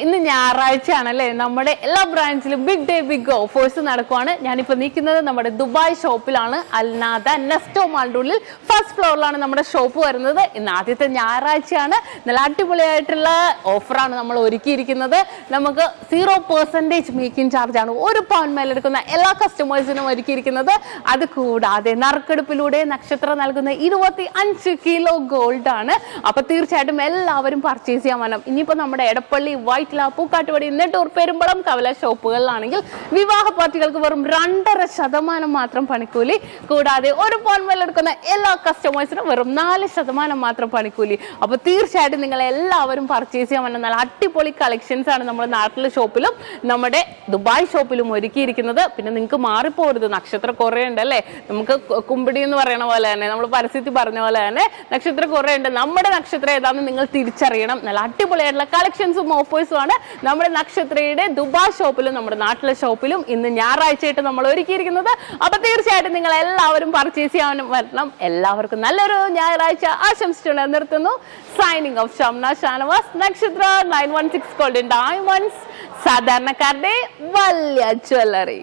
ഇന്ന് ഞായറാഴ്ചയാണല്ലേ, നമ്മുടെ എല്ലാ ബ്രാഞ്ചിലും ബിഗ് ഡേ ബിഗ് ഓഫേഴ്സ് നടക്കുവാണ്. ഞാനിപ്പോൾ നിൽക്കുന്നത് നമ്മുടെ ദുബായ് ഷോപ്പിലാണ്. അൽനാദ നെസ്റ്റോ മാളിന്റെ ഉള്ളിൽ ഫസ്റ്റ് ഫ്ലോറിലാണ് നമ്മുടെ ഷോപ്പ് വരുന്നത്. ഇന്ന് ആദ്യത്തെ ഞായറാഴ്ചയാണ്. നല്ല അടിപൊളിയായിട്ടുള്ള ഓഫറാണ് നമ്മൾ ഒരുക്കിയിരിക്കുന്നത്. നമുക്ക് 0% മേക്കിംഗ് ചാർജ് ആണ് ഒരു പൗണ്ട് മേലെടുക്കുന്ന എല്ലാ കസ്റ്റമേഴ്സിനും ഒരുക്കിയിരിക്കുന്നത്. അത് കൂടാതെ നറുക്കെടുപ്പിലൂടെ നക്ഷത്ര നൽകുന്ന 25 കിലോ ഗോൾഡ് ആണ്. അപ്പൊ തീർച്ചയായിട്ടും എല്ലാവരും പർച്ചേസ് ചെയ്യാൻ വേണം. ഇനിയിപ്പോ നമ്മുടെ എടപ്പള്ളി, വൈറ്റില, പൂക്കാട്ടുപടി, നെട്ടൂർ, പെരുമ്പളം, കവല ഷോപ്പുകളിലാണെങ്കിൽ വിവാഹ പാർട്ടികൾക്ക് വെറും 2.5% മാത്രം പണിക്കൂലി. കൂടാതെ ഒരു പൗണ്ട് മേലെടുക്കുന്ന എല്ലാ കസ്റ്റമേഴ്സിനും വെറും 4% മാത്രം പണിക്കൂലി. അപ്പൊ തീർച്ചയായിട്ടും നിങ്ങൾ എല്ലാവരും പർച്ചേസ് ചെയ്യാൻ വേണം. നല്ല അടിപൊളി കളക്ഷൻസ് ആണ് നമ്മുടെ നാട്ടിലെ ഷോപ്പിലും നമ്മുടെ ദുബായ് ഷോപ്പിലും ഒരുക്കിയിരിക്കുന്നത്. പിന്നെ നിങ്ങൾക്ക് മാറിപ്പോരുത്, നക്ഷത്ര കുറേ ഉണ്ട് അല്ലേ. നമുക്ക് കുമ്പിടി എന്ന് പറയണ പോലെ തന്നെ, നമ്മൾ പരസ്യത്തിൽ പറഞ്ഞ പോലെ തന്നെ നക്ഷത്ര കുറേ ഉണ്ട്. നമ്മുടെ നക്ഷത്രം ഏതാണെന്ന് നിങ്ങൾ തിരിച്ചറിയണം. നല്ല അടിപൊളിയായിട്ടുള്ള കളക്ഷൻസും ഓഫേഴ്സും ആണ് നമ്മുടെ നക്ഷത്രയുടെ ദുബായ് ഷോപ്പിലും നമ്മുടെ നാട്ടിലെ ഷോപ്പിലും ഇന്ന് ഞായറാഴ്ചയായിട്ട് നമ്മൾ ഒരുക്കിയിരിക്കുന്നത്. അപ്പൊ തീർച്ചയായിട്ടും നിങ്ങൾ എല്ലാവരും പർച്ചേസ് ചെയ്യാൻ വരണം. എല്ലാവർക്കും നല്ലൊരു ഞായറാഴ്ച ആശംസിച്ചുകൊണ്ട് നിർത്തുന്നു. സൈനിങ് ഓഫ് ഷംന ഷാനവാസ്, നക്ഷത്ര 916 ഗോൾഡൻ ഡയമണ്ട്സ്, സാധാരണക്കാരുടെ വലിയ ജ്വല്ലറി.